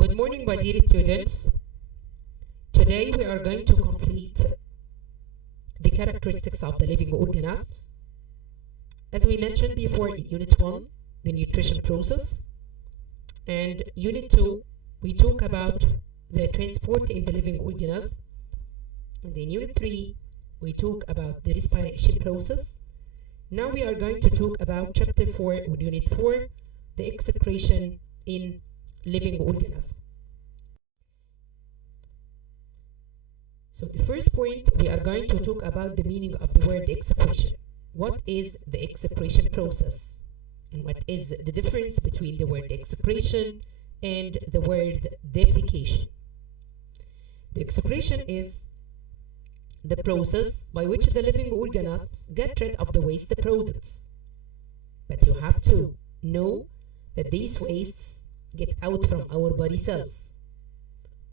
Good morning, my dear students. Today we are going to complete the characteristics of the living organisms. As we mentioned before in Unit 1, the nutrition process, and Unit 2, we talk about the transport in the living organism, and in Unit 3, we talk about the respiration process. Now we are going to talk about Chapter 4 or Unit 4, the excretion in living organisms. So the first point, we are going to talk about the meaning of the word excretion. What is the excretion process? And what is the difference between the word excretion and the word defecation? The excretion is the process by which the living organisms get rid of the waste products. But you have to know that these wastes get out from our body cells,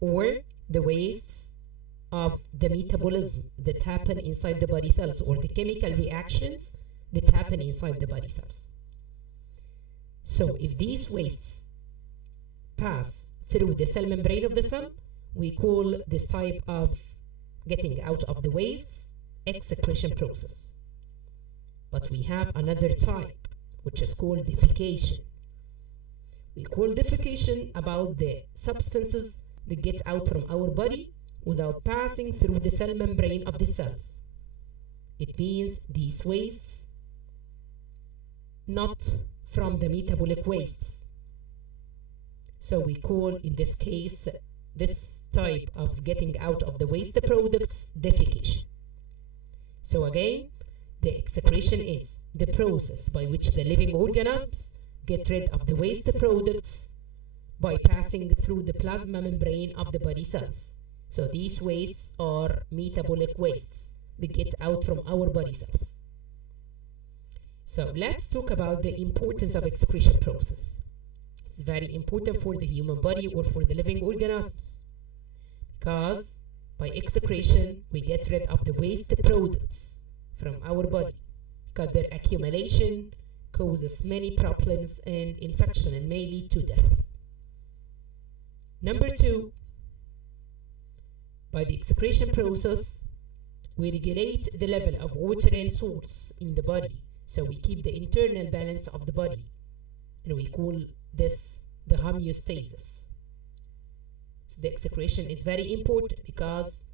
or the wastes of the metabolism that happen inside the body cells, or the chemical reactions that happen inside the body cells. So if these wastes pass through the cell membrane of the cell, we call this type of getting out of the wastes excretion process. But we have another type, which is called defecation. We call defecation about the substances that get out from our body without passing through the cell membrane of the cells. It means these wastes, not from the metabolic wastes. So we call, in this case, this type of getting out of the waste products defecation. So again, the excretion is the process by which the living organisms get rid of the waste products by passing through the plasma membrane of the body cells. So these wastes are metabolic wastes that get out from our body cells. So let's talk about the importance of excretion process. It's very important for the human body or for the living organisms, because by excretion we get rid of the waste products from our body, because their accumulation causes many problems and infection and may lead to death. Number 2, by the excretion process, we regulate the level of water and salts in the body. So we keep the internal balance of the body, and we call this the homeostasis. So the excretion is very important because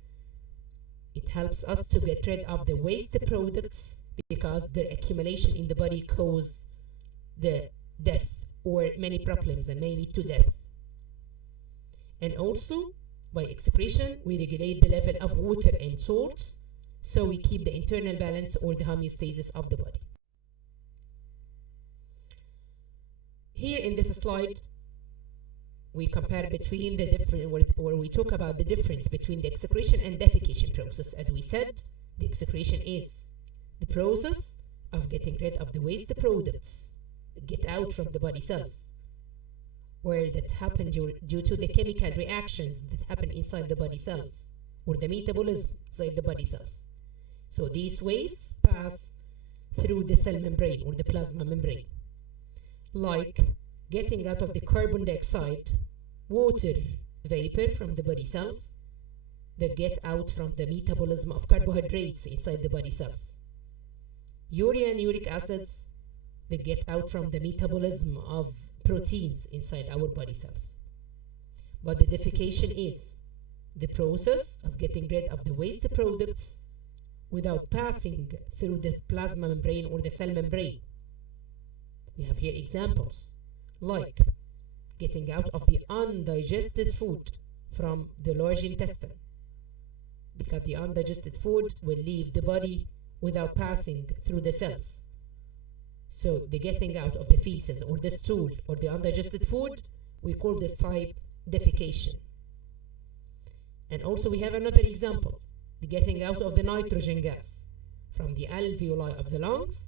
it helps us to get rid of the waste products, because the accumulation in the body cause the death or many problems and may lead to death. And also, by excretion, we regulate the level of water and salts, so we keep the internal balance or the homeostasis of the body. Here in this slide, we compare between the different, or we talk about the difference between the excretion and defecation process. As we said, the excretion is the process of getting rid of the waste products that get out from the body cells, or that happen due to the chemical reactions that happen inside the body cells, or the metabolism inside the body cells. So these wastes pass through the cell membrane or the plasma membrane, like getting out of the carbon dioxide, water vapor from the body cells that get out from the metabolism of carbohydrates inside the body cells, urea and uric acids that get out from the metabolism of proteins inside our body cells. But the defecation is the process of getting rid of the waste products without passing through the plasma membrane or the cell membrane. We have here examples like getting out of the undigested food from the large intestine, because the undigested food will leave the body without passing through the cells. So the getting out of the feces or the stool or the undigested food, we call this type defecation. And also we have another example, the getting out of the nitrogen gas from the alveoli of the lungs.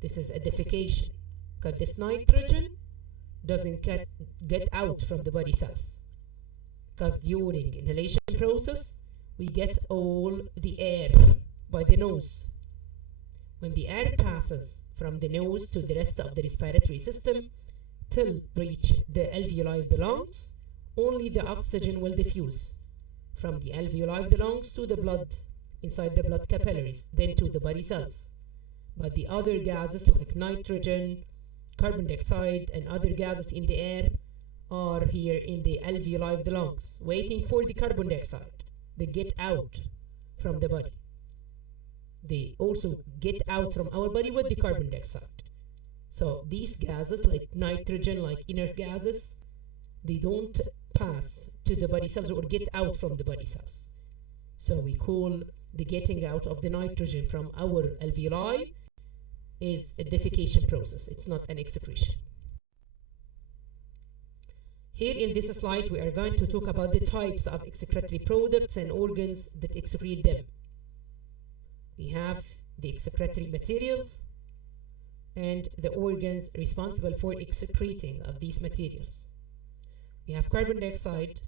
This is a defecation, because this nitrogen doesn't get out from the body cells, because during inhalation process we get all the air by the nose. When the air passes from the nose to the rest of the respiratory system till reach the alveoli of the lungs, only the oxygen will diffuse from the alveoli of the lungs to the blood inside the blood capillaries, then to the body cells. But the other gases like nitrogen, carbon dioxide, and other gases in the air are here in the alveoli of the lungs, waiting for the carbon dioxide. They get out from the body. They also get out from our body with the carbon dioxide. So these gases like nitrogen, like inert gases, they don't pass to the body cells or get out from the body cells. So we call the getting out of the nitrogen from our alveoli is a defecation process. It's not an excretion. Here in this slide, we are going to talk about the types of excretory products and organs that excrete them. We have the excretory materials and the organs responsible for excreting of these materials. We have carbon dioxide.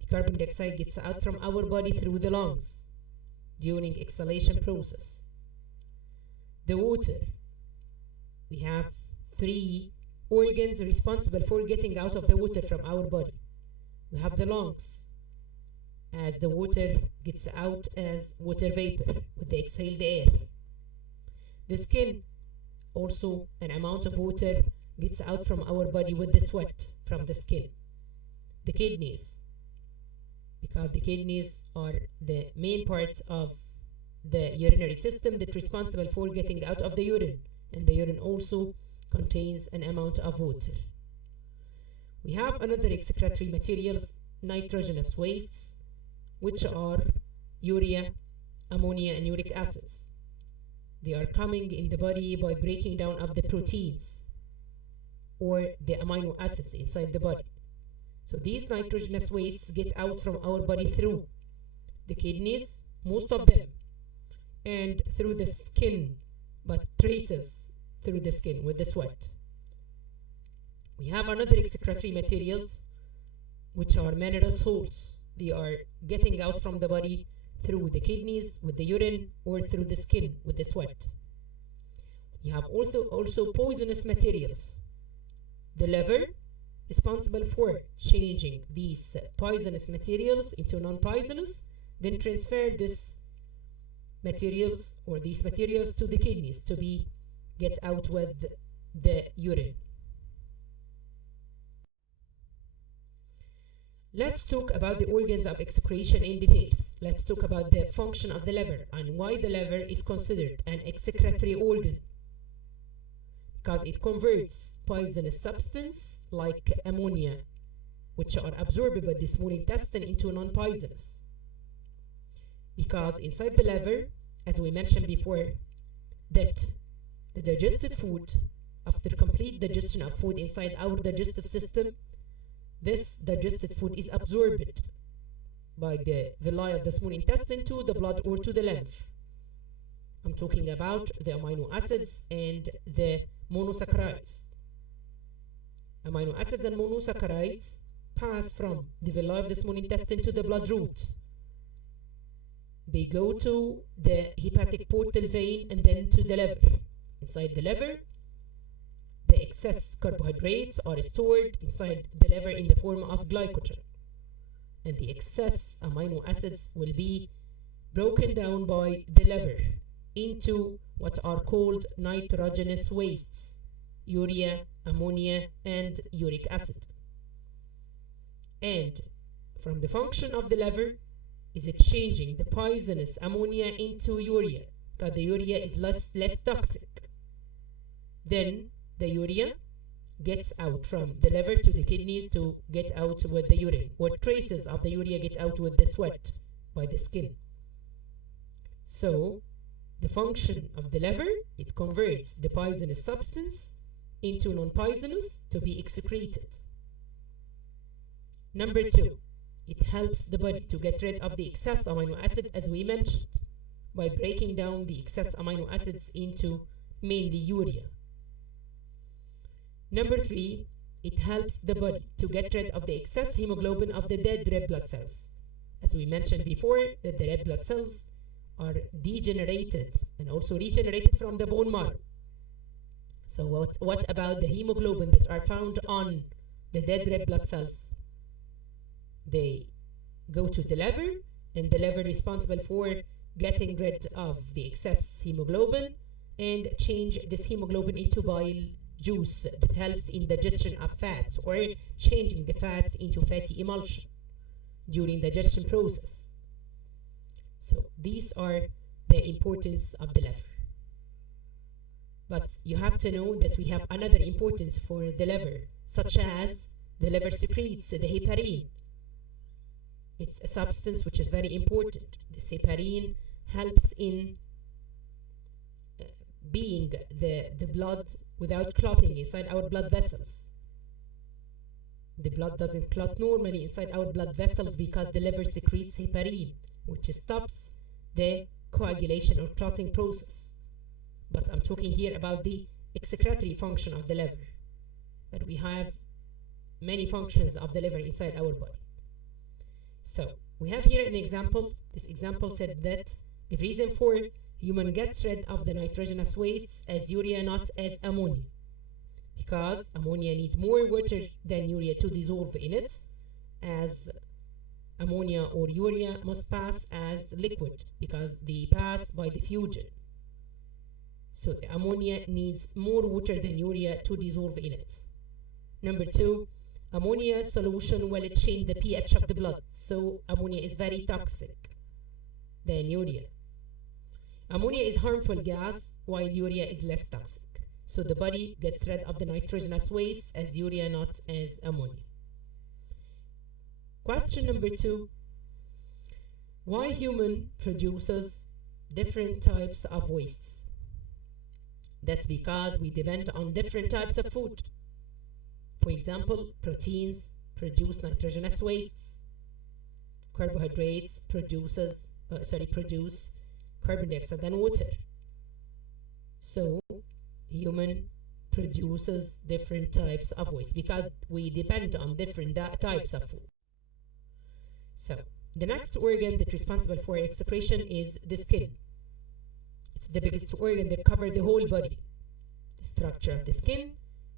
The carbon dioxide gets out from our body through the lungs during exhalation process. The water. We have 3 organs responsible for getting out of the water from our body. We have the lungs, as the water gets out as water vapor with the exhaled air. The skin, also an amount of water gets out from our body with the sweat from the skin. The kidneys, because the kidneys are the main parts of the urinary system that's responsible for getting out of the urine, and the urine also contains an amount of water. We have another excretory materials, nitrogenous wastes, which are urea, ammonia, and uric acids. They are coming in the body by breaking down of the proteins or the amino acids inside the body. So these nitrogenous wastes get out from our body through the kidneys, most of them, and through the skin, but traces through the skin with the sweat. We have another excretory materials, which are mineral salts. They are getting out from the body through the kidneys with the urine or through the skin with the sweat. You have also poisonous materials. The liver, responsible for changing these poisonous materials into non-poisonous, then transfer these materials to the kidneys to be get out with the urine. Let's talk about the organs of excretion in details. Let's talk about the function of the liver and why the liver is considered an excretory organ. Because it converts poisonous substance like ammonia, which are absorbed by the small intestine, into non-poisonous. Because inside the liver, as we mentioned before, that the digested food, after complete digestion of food inside our digestive system, this digested food is absorbed by the villi of the small intestine to the blood or to the lymph. I'm talking about the amino acids and the monosaccharides. Amino acids and monosaccharides pass from the villi of the small intestine to the blood route. They go to the hepatic portal vein and then to the liver. Inside the liver, the excess carbohydrates are stored inside the liver in the form of glycogen. And the excess amino acids will be broken down by the liver into what are called nitrogenous wastes, urea, ammonia, and uric acid. And from the function of the liver, is it changing the poisonous ammonia into urea, because the urea is less toxic. Then the urea gets out from the liver to the kidneys to get out with the urine, or traces of the urea get out with the sweat by the skin. So the function of the liver, it converts the poisonous substance into non-poisonous to be excreted. Number 2, it helps the body to get rid of the excess amino acid, as we mentioned, by breaking down the excess amino acids into mainly urea. Number 3, it helps the body to get rid of the excess hemoglobin of the dead red blood cells. As we mentioned before, that the red blood cells are degenerated and also regenerated from the bone marrow. So what about the hemoglobin that are found on the dead red blood cells? They go to the liver, and the liver responsible for getting rid of the excess hemoglobin and change this hemoglobin into bile juice that helps in digestion of fats, or changing the fats into fatty emulsion during digestion process. So these are the importance of the liver. But you have to know that we have another importance for the liver, such as the liver secretes the heparin. It's a substance which is very important. This heparin helps in being the blood without clotting inside our blood vessels. The blood doesn't clot normally inside our blood vessels because the liver secretes heparin, which stops the coagulation or clotting process. But I'm talking here about the excretory function of the liver. But we have many functions of the liver inside our body. So we have here an example. This example said that the reason for human gets rid of the nitrogenous wastes as urea, not as ammonia, because ammonia needs more water than urea to dissolve in it, as ammonia or urea must pass as liquid because they pass by diffusion. So the ammonia needs more water than urea to dissolve in it. Number two, ammonia solution will change the pH of the blood, so ammonia is very toxic than urea. Ammonia is harmful gas, while urea is less toxic. So the body gets rid of the nitrogenous waste as urea, not as ammonia. Question number two, why human produces different types of wastes? That's because we depend on different types of food. For example, proteins produce nitrogenous wastes. Carbohydrates produce carbon dioxide and water. So human produces different types of waste because we depend on different types of food. So the next organ that's responsible for excretion is the skin. It's the biggest organ that covers the whole body. The structure of the skin,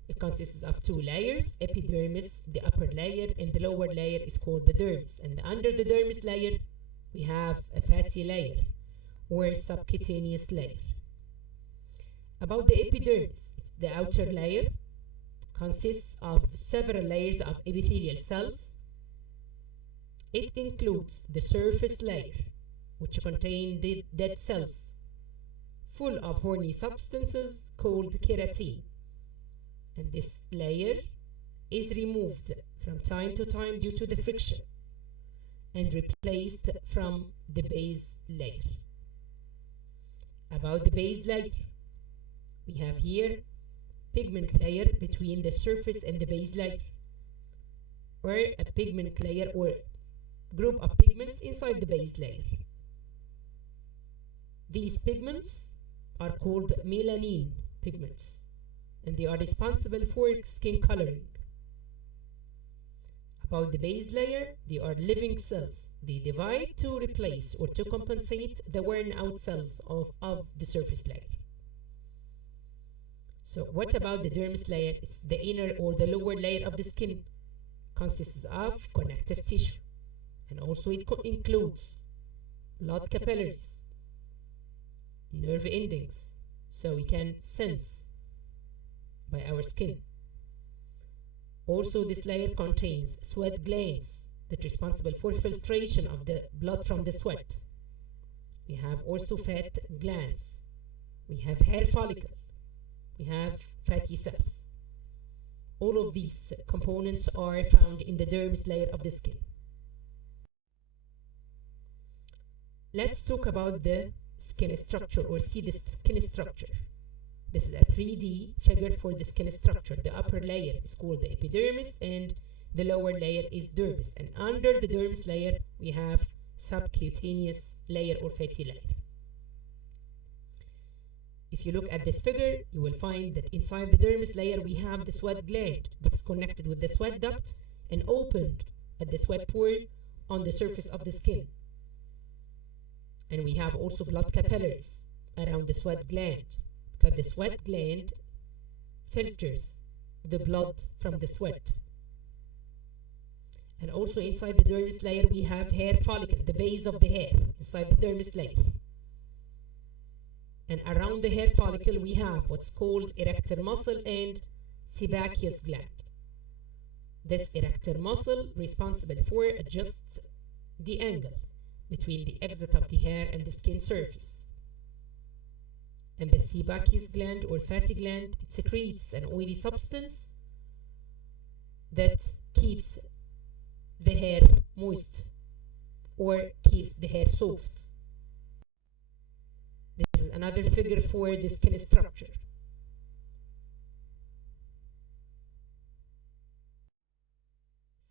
it consists of two layers, epidermis, the upper layer, and the lower layer is called the dermis. And under the dermis layer, we have a fatty layer or subcutaneous layer. About the epidermis, the outer layer consists of several layers of epithelial cells. It includes the surface layer, which contain dead cells, full of horny substances called keratin. And this layer is removed from time to time due to the friction and replaced from the base layer. About the base layer, we have here pigment layer between the surface and the base layer, or a pigment layer or group of pigments inside the base layer. These pigments are called melanin pigments, and they are responsible for skin coloring. About the base layer, they are living cells. They divide to replace or to compensate the worn out cells of the surface layer. So what about the dermis layer? It's the inner or the lower layer of the skin, consists of connective tissue, and also it includes blood capillaries, nerve endings, so we can sense by our skin. Also, this layer contains sweat glands that are responsible for filtration of the blood from the sweat. We have also fat glands. We have hair follicle. We have fatty cells. All of these components are found in the dermis layer of the skin. Let's talk about the skin structure, or see the skin structure. This is a 3D figure for the skin structure. The upper layer is called the epidermis and the lower layer is dermis. And under the dermis layer, we have subcutaneous layer or fatty layer. If you look at this figure, you will find that inside the dermis layer, we have the sweat gland that's connected with the sweat duct and opened at the sweat pore on the surface of the skin. And we have also blood capillaries around the sweat gland, because the sweat gland filters the blood from the sweat. And also inside the dermis layer we have hair follicle, the base of the hair inside the dermis layer. And around the hair follicle we have what's called erector muscle and sebaceous gland. This erector muscle responsible for adjust the angle between the exit of the hair and the skin surface. And the sebaceous gland or fatty gland, it secretes an oily substance that keeps the hair moist or keeps the hair soft. This is another figure for the skin structure.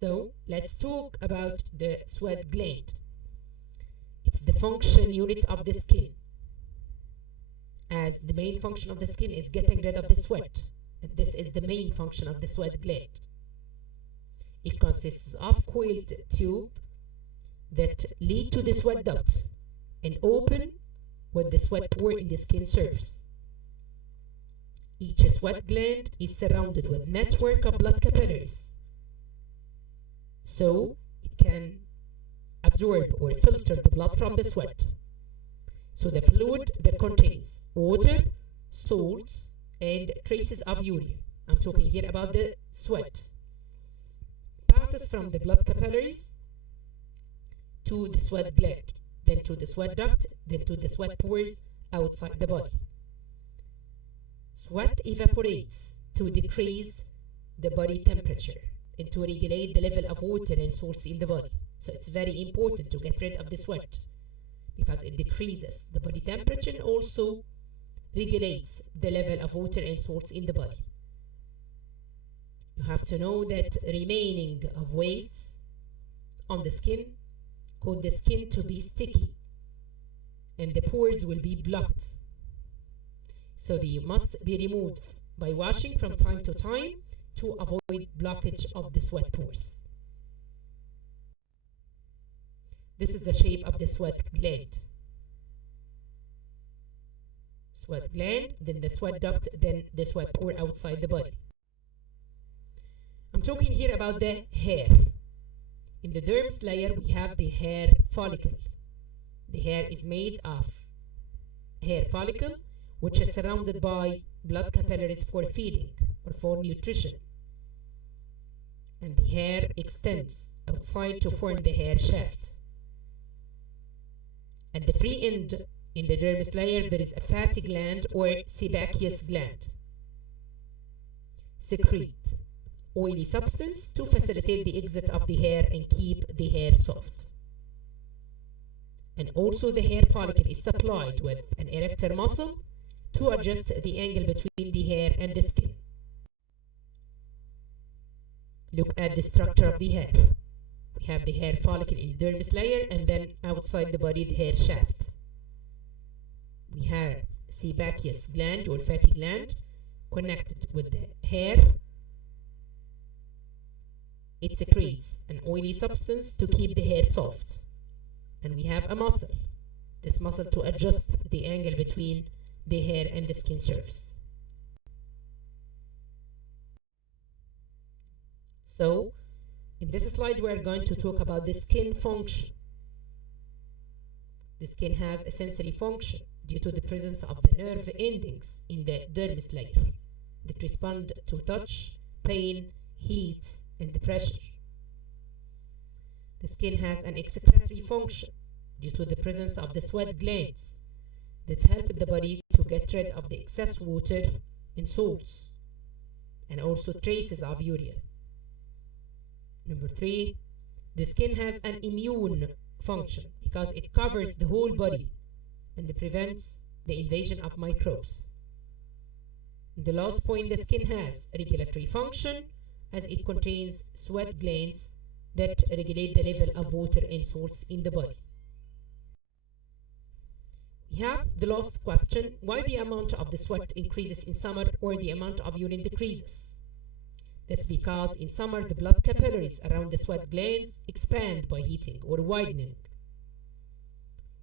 So let's talk about the sweat gland. It's the function unit of the skin, as the main function of the skin is getting rid of the sweat, and this is the main function of the sweat gland. It consists of coiled tube that lead to the sweat duct and open with the sweat pore in the skin surface. Each sweat gland is surrounded with network of blood capillaries, so it can absorb or filter the blood from the sweat. So the fluid that contains water, salts, and traces of urea, I'm talking here about the sweat, passes from the blood capillaries to the sweat gland, then to the sweat duct, then to the sweat pores outside the body. Sweat evaporates to decrease the body temperature and to regulate the level of water and salts in the body. So it's very important to get rid of the sweat because it decreases the body temperature and also regulates the level of water and salts in the body. You have to know that remaining of wastes on the skin cause the skin to be sticky and the pores will be blocked. So they must be removed by washing from time to time to avoid blockage of the sweat pores. This is the shape of the sweat gland. Sweat gland, then the sweat duct, then the sweat pore outside the body. I'm talking here about the hair. In the dermis layer, we have the hair follicle. The hair is made of hair follicle, which is surrounded by blood capillaries for feeding or for nutrition. And the hair extends outside to form the hair shaft. At the free end in the dermis layer, there is a fatty gland or sebaceous gland. Secrete oily substance to facilitate the exit of the hair and keep the hair soft. And also the hair follicle is supplied with an erector muscle to adjust the angle between the hair and the skin. Look at the structure of the hair. We have the hair follicle in the dermis layer and then outside the body the hair shaft. We have sebaceous gland or fatty gland connected with the hair. It secretes an oily substance to keep the hair soft. And we have a muscle. This muscle to adjust the angle between the hair and the skin surface. So, in this slide we are going to talk about the skin function. The skin has a sensory function due to the presence of the nerve endings in the dermis layer that respond to touch, pain, heat, and the pressure. The skin has an excretory function due to the presence of the sweat glands that help the body to get rid of the excess water and salts and also traces of urea. Number 3, the skin has an immune function because it covers the whole body and it prevents the invasion of microbes. The last point, the skin has a regulatory function as it contains sweat glands that regulate the level of water and salts in the body. We have the last question, why the amount of the sweat increases in summer or the amount of urine decreases? That's because in summer the blood capillaries around the sweat glands expand by heating or widening.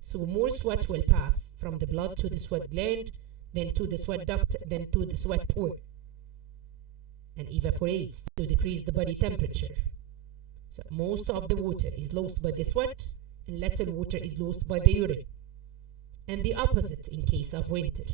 So more sweat will pass from the blood to the sweat gland, then to the sweat duct, then to the sweat pore, and evaporates to decrease the body temperature. So most of the water is lost by the sweat, and little water is lost by the urine. And the opposite in case of winter.